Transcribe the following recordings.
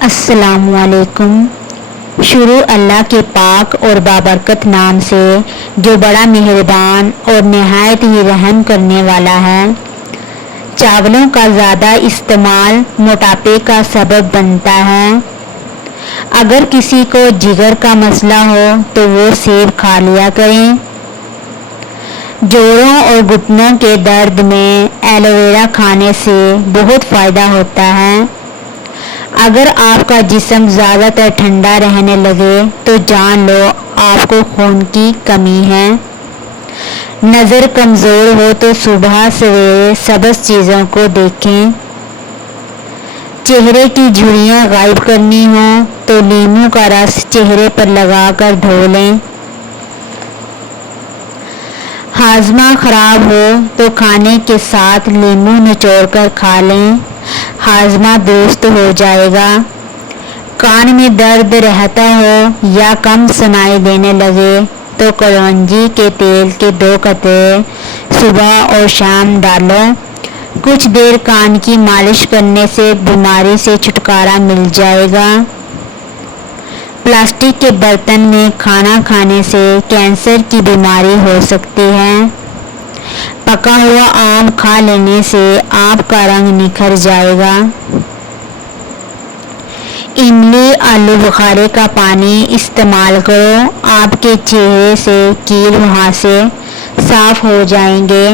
السلام علیکم۔ شروع اللہ کے پاک اور بابرکت نام سے جو بڑا مہربان اور نہایت ہی رحم کرنے والا ہے۔ چاولوں کا زیادہ استعمال موٹاپے کا سبب بنتا ہے۔ اگر کسی کو جگر کا مسئلہ ہو تو وہ سیب کھا لیا کریں۔ جوڑوں اور گھٹنوں کے درد میں ایلو ویرا کھانے سے بہت فائدہ ہوتا ہے۔ اگر آپ کا جسم زیادہ تر ٹھنڈا رہنے لگے تو جان لو آپ کو خون کی کمی ہے۔ نظر کمزور ہو تو صبح سویرے سبز چیزوں کو دیکھیں۔ چہرے کی جھریاں غائب کرنی ہوں تو لیموں کا رس چہرے پر لگا کر دھو لیں۔ ہاضمہ خراب ہو تو کھانے کے ساتھ لیموں نچوڑ کر کھا لیں، ہاضمہ درست ہو جائے گا۔ کان میں درد رہتا ہو یا کم سنائی دینے لگے تو کلونجی کے تیل کے 2 قطرے صبح اور شام ڈالو۔ کچھ دیر کان کی مالش کرنے سے بیماری سے چھٹکارا مل جائے گا۔ پلاسٹک کے برتن میں کھانا کھانے سے کینسر کی بیماری ہو سکتی ہے۔ پکا ہوا آم کھا لینے سے آپ کا رنگ نکھر جائے گا۔ املی آلو بخارے کا پانی استعمال کرو، آپ کے چہرے سے کیل مہاسے صاف ہو جائیں گے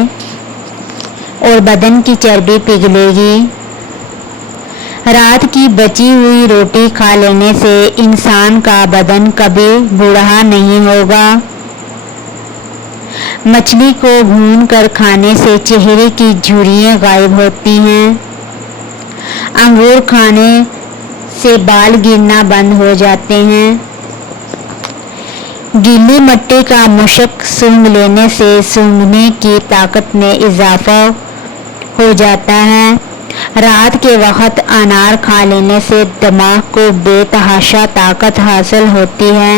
اور بدن کی چربی پگھلے گی۔ رات کی بچی ہوئی روٹی کھا لینے سے انسان کا بدن کبھی بوڑھا نہیں ہوگا۔ مچھلی کو بھون کر کھانے سے چہرے کی جھریاں غائب ہوتی ہیں۔ انگور کھانے سے بال گرنا بند ہو جاتے ہیں۔ گیلی مٹی کا مشک سونگھ لینے سے سونگھنے کی طاقت میں اضافہ ہو جاتا ہے۔ رات کے وقت انار کھا لینے سے دماغ کو بے تحاشا طاقت حاصل ہوتی ہے۔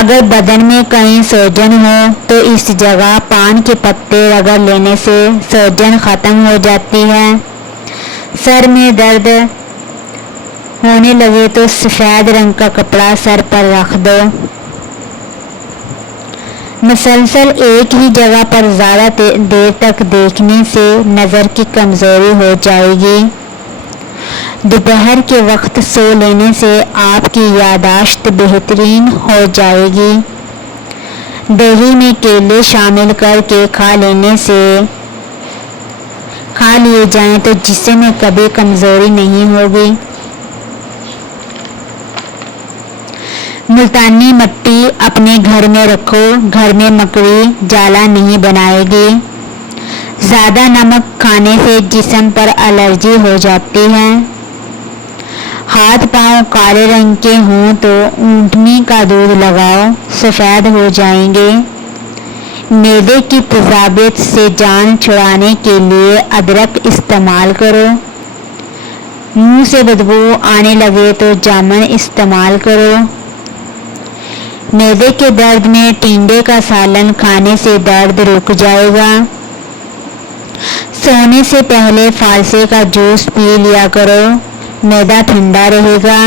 اگر بدن میں کہیں سوجن ہو تو اس جگہ پان کے پتے رگڑ لینے سے سوجن ختم ہو جاتی ہے۔ سر میں درد ہونے لگے تو سفید رنگ کا کپڑا سر پر رکھ دو۔ مسلسل ایک ہی جگہ پر زیادہ دیر تک دیکھنے سے نظر کی کمزوری ہو جائے گی۔ دوپہر کے وقت سو لینے سے آپ کی یادداشت بہترین ہو جائے گی۔ دہی میں کیلے شامل کر کے کھا لیے جائیں تو جسم میں کبھی کمزوری نہیں ہوگی۔ ملتانی مٹی اپنے گھر میں رکھو، گھر میں مکڑی جالا نہیں بنائے گی۔ زیادہ نمک کھانے سے جسم پر الرجی ہو جاتی ہے۔ ہاتھ پاؤں کالے رنگ کے ہوں تو اونٹنی کا دودھ لگاؤ، سفید ہو جائیں گے۔ معدے کی تیزابیت سے جان چھڑانے کے لیے ادرک استعمال کرو۔ منہ سے بدبو آنے لگے تو جامن استعمال کرو۔ معدے کے درد میں ٹنڈے کا سالن کھانے سے درد رک جائے گا۔ سونے سے پہلے فالسے کا جوس پی لیا کرو، معدہ ٹھنڈا رہے گا۔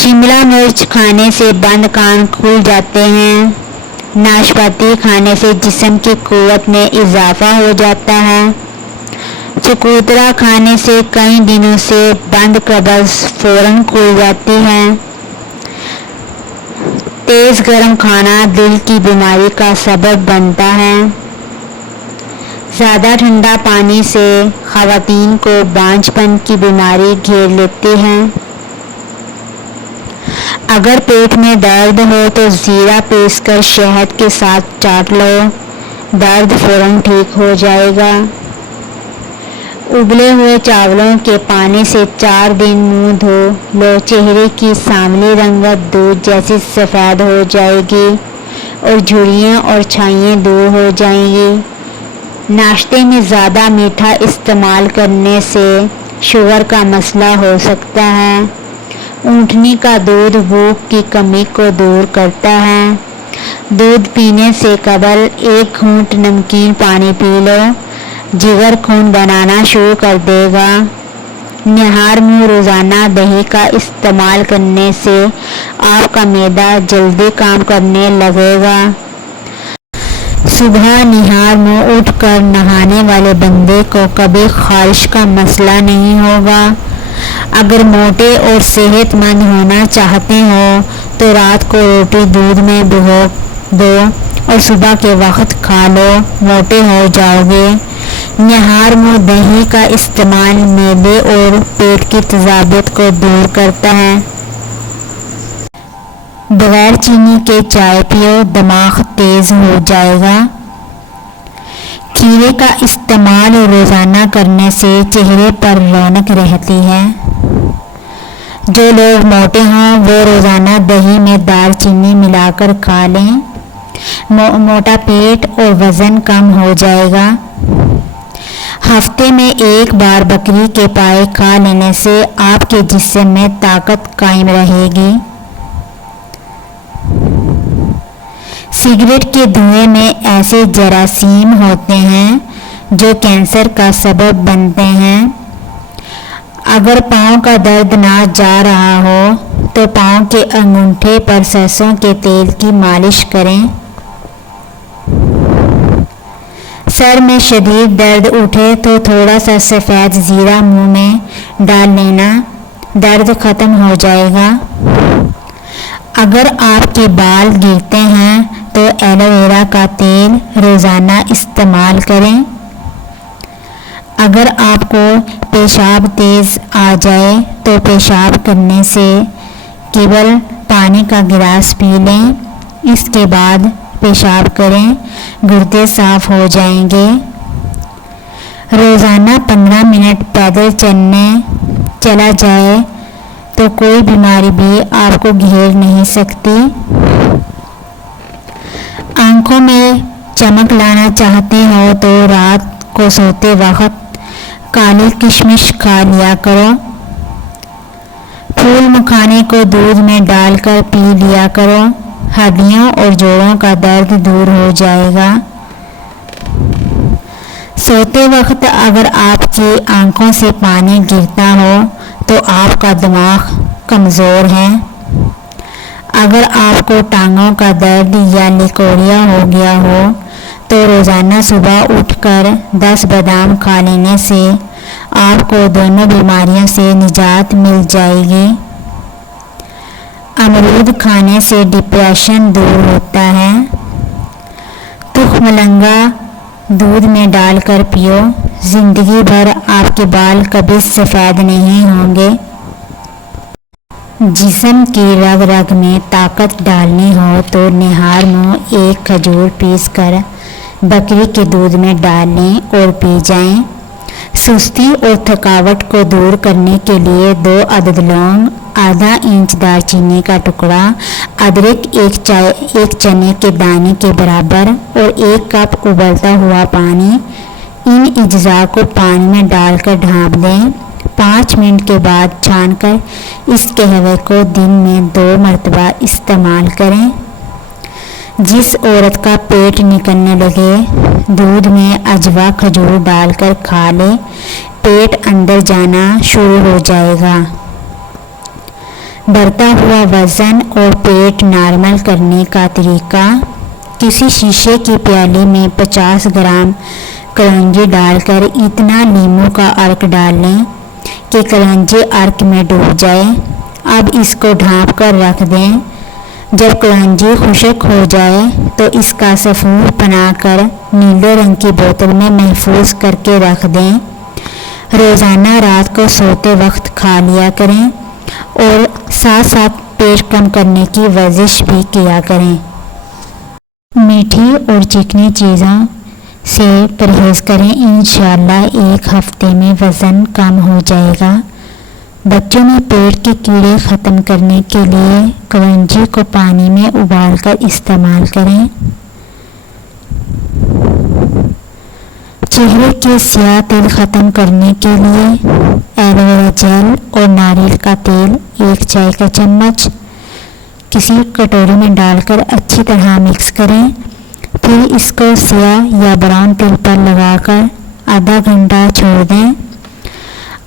شملہ مرچ کھانے سے بند کان کھل جاتے ہیں۔ ناشپاتی کھانے سے جسم کی قوت میں اضافہ ہو جاتا ہے۔ چکوترا کھانے سے کئی دنوں سے بند قبض فوراً کھل جاتی ہے۔ تیز گرم کھانا دل کی بیماری کا سبب بنتا ہے۔ زیادہ ٹھنڈا پانی سے خواتین کو بانجھ پن کی بیماری گھیر لیتی ہے۔ اگر پیٹ میں درد ہو تو زیرہ پیس کر شہد کے ساتھ چاٹ لو، درد فوراً ٹھیک ہو جائے گا۔ ابلے ہوئے چاولوں کے پانی سے 4 دن منہ دھو لو، چہرے کی سانولی رنگت دودھ جیسی سفید ہو جائے گی اور جھریاں اور چھائیاں دور ہو جائیں گی۔ ناشتے میں زیادہ میٹھا استعمال کرنے سے شوگر کا مسئلہ ہو سکتا ہے۔ اونٹنی کا دودھ بھوک کی کمی کو دور کرتا ہے۔ دودھ پینے سے قبل 1 گھونٹ نمکین پانی پی لو، جگر خون بنانا شروع کر دے گا۔ نہار منہ روزانہ دہی کا استعمال کرنے سے آپ کا معدہ جلدی کام کرنے لگے گا۔ صبح نہار منہ اٹھ کر نہانے والے بندے کو کبھی خارش کا مسئلہ نہیں ہوگا۔ اگر موٹے اور صحت مند ہونا چاہتے ہو تو رات کو روٹی دودھ میں بھگو دو اور صبح کے وقت کھا لو، موٹے ہو جاؤ گے۔ نہار منہ دہی کا استعمال معدے اور پیٹ کی تیزابیت کو دور کرتا ہے۔ بغیر چینی کے چائے پیو، دماغ تیز ہو جائے گا۔ کھیرے کا استعمال روزانہ کرنے سے چہرے پر رونق رہتی ہے۔ جو لوگ موٹے ہوں وہ روزانہ دہی میں دار چینی ملا کر کھا لیں، موٹا پیٹ اور وزن کم ہو جائے گا۔ ہفتے میں ایک بار بکری کے پائے کھا لینے سے آپ کے جسم میں طاقت قائم رہے گی۔ سگریٹ کے دھوئیں میں ایسے جراثیم ہوتے ہیں جو کینسر کا سبب بنتے ہیں۔ اگر پاؤں کا درد نہ جا رہا ہو تو پاؤں کے انگوٹھے پر سرسوں کے تیل کی مالش کریں۔ سر میں شدید درد اٹھے تو تھوڑا سا سفید زیرہ منہ میں ڈال لینا، درد ختم ہو جائے گا۔ اگر آپ کے بال گرتے ہیں تو ایلو ویرا کا تیل روزانہ استعمال کریں۔ اگر آپ کو پیشاب تیز آ جائے تو پیشاب کرنے سے قبل پانی کا گلاس پی لیں، اس کے بعد پیشاب کریں، گردے صاف ہو جائیں گے۔ روزانہ 15 منٹ پیدل چلا جائے تو کوئی بیماری بھی آپ کو گھیر نہیں سکتی۔ آنکھوں میں چمک لانا چاہتے ہو تو رات کو سوتے وقت کالی کشمش کھا لیا کرو۔ پھول مکھانے کو دودھ میں ڈال کر پی لیا کرو، ہڈیوں اور جوڑوں کا درد دور ہو جائے گا۔ سوتے وقت اگر آپ کی آنکھوں سے پانی گرتا ہو تو آپ کا دماغ کمزور ہے۔ اگر آپ کو ٹانگوں کا درد یا لکوریا ہو گیا ہو تو روزانہ صبح اٹھ کر 10 بادام کھا لینے سے آپ کو دونوں بیماریوں سے نجات مل جائے گی۔ امرود کھانے سے ڈپریشن دور ہوتا ہے۔ تخم مرنگا دودھ میں ڈال کر پیو، زندگی بھر آپ کے بال کبھی سفید نہیں ہوں گے۔ جسم کی رگ رگ میں طاقت ڈالنی ہو تو نہار منہ ایک کھجور پیس کر بکری کے دودھ میں ڈال لیں اور پی جائیں۔ سستی اور تھکاوٹ کو دور کرنے کے لیے 2 عدد لونگ، آدھا انچ دار چینی کا ٹکڑا، ادرک ایک چنے کے دانے کے برابر اور 1 کپ ابلتا ہوا پانی، ان اجزاء کو پانی میں ڈال کر ڈھانپ دیں۔ 5 منٹ کے بعد چھان کر اس قہوے کو دن میں 2 مرتبہ استعمال کریں۔ جس عورت کا پیٹ نکلنے لگے دودھ میں اجوا کھجور ڈال کر کھا لے، پیٹ اندر جانا شروع ہو جائے گا۔ بڑھتا ہوا وزن اور پیٹ نارمل کرنے کا طریقہ: کسی شیشے کی پیالی میں 50 گرام کلونجی ڈال کر اتنا لیموں کا عرق ڈال لیں کہ کلونجی عرق میں ڈوب جائے۔ اب اس کو ڈھانپ کر رکھ دیں۔ جب کلونجی خشک ہو جائے تو اس کا سفور بنا کر نیلے رنگ کی بوتل میں محفوظ کر کے رکھ دیں۔ روزانہ رات کو سوتے وقت کھا لیا کریں اور ساتھ ساتھ پیٹ کم کرنے کی ورزش بھی کیا کریں۔ میٹھی اور چکنی چیزوں سے پرہیز کریں، انشاءاللہ 1 ہفتے میں وزن کم ہو جائے گا۔ بچوں میں پیٹ کے کیڑے ختم کرنے کے لیے کلونجی کو پانی میں ابال کر استعمال کریں۔ چہرے کے سیاہ تل ختم کرنے کے لیے ایلو ویرا جیل اور ناریل کا تیل 1 چائے کا چمچ کسی کٹوری میں ڈال کر اچھی طرح مکس کریں، پھر اس کو سیاہ یا براؤن تل پر لگا کر آدھا گھنٹہ چھوڑ دیں۔